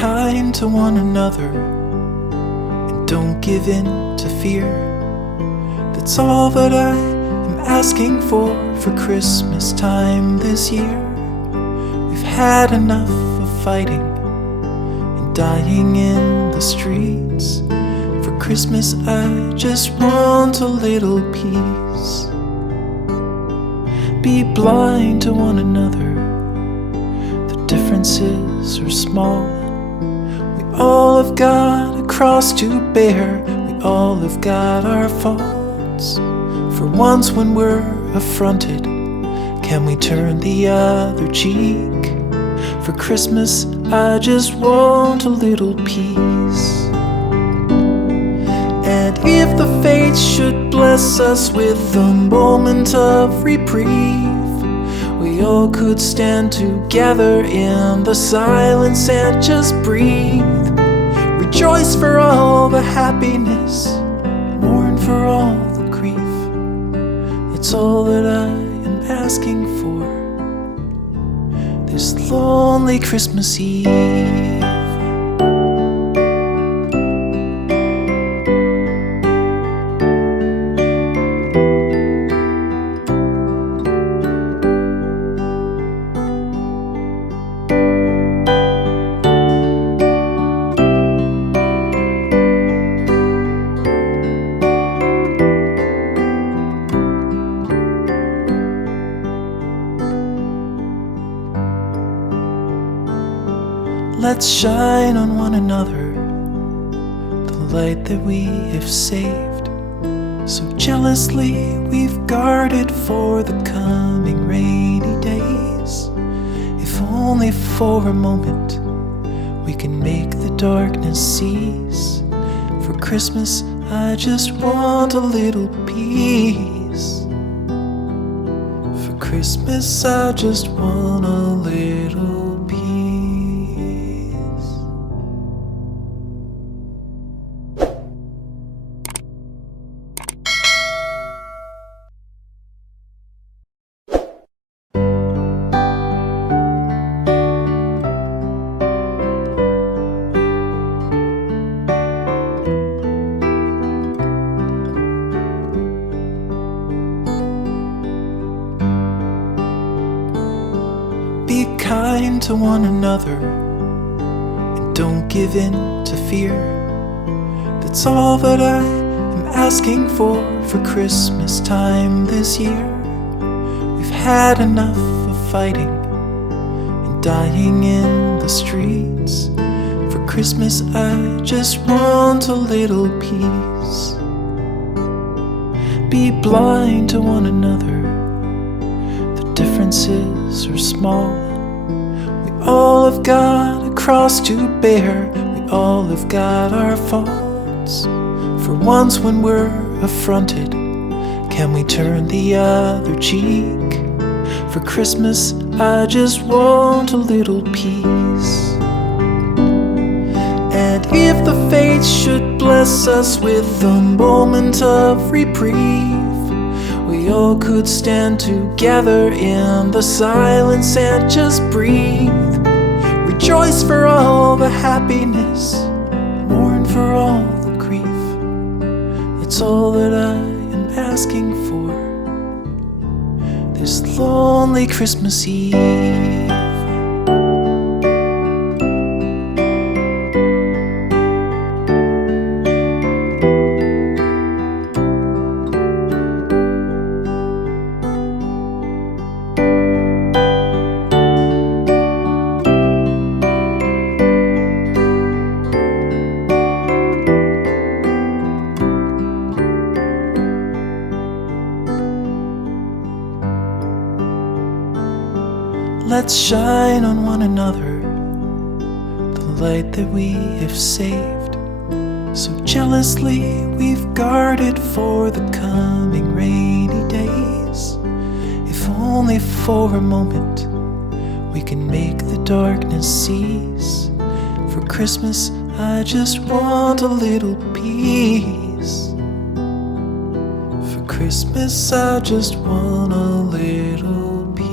kind to one another and don't give in to fear. That's all that I am asking for Christmas time this year. We've had enough of fighting and dying in the streets. For Christmas I just want a little peace. Be blind to one another, the differences are small. We all have got a cross to bear, we all have got our faults. For once when we're affronted, can we turn the other cheek? For Christmas I just want a little peace. And if the fates should bless us with a moment of reprieve, we all could stand together in the silence and just breathe. Rejoice for all the happiness, mourn for all the grief. It's all that I am asking for this lonely Christmas Eve. Let's shine on one another the light that we have saved. So jealously we've guarded for the coming rainy days. If only for a moment we can make the darkness cease. For Christmas I just want a little peace. For Christmas I just want a little peace. Be kind to one another and don't give in to fear. That's all that I am asking for Christmas time this year. We've had enough of fighting and dying in the streets. For Christmas I just want a little peace. Be blind to one another, the differences are small. We all have got a cross to bear, we all have got our faults. For once when we're affronted, can we turn the other cheek? For Christmas I just want a little peace. And if the fates should bless us with a moment of reprieve, we all could stand together in the silence and just breathe. Rejoice for all the happiness, mourn for all the grief. It's all that I am asking for this lonely Christmas Eve. Let's shine on one another the light that we have saved. So jealously we've guarded for the coming rainy days. If only for a moment we can make the darkness cease. For Christmas I just want a little peace. For Christmas I just want a little peace.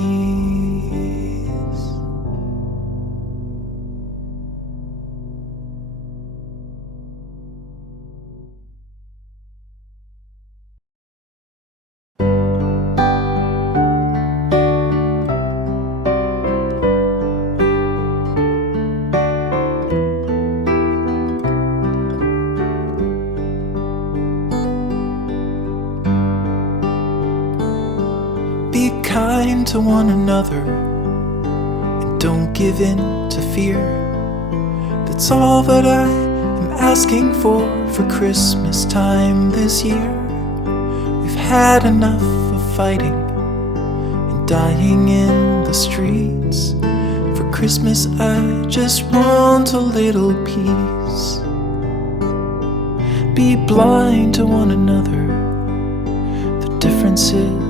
to one another and don't give in to fear. That's all that I am asking for Christmas time this year. We've had enough of fighting and dying in the streets. For Christmas I just want a little peace. Be blind to one another, the differences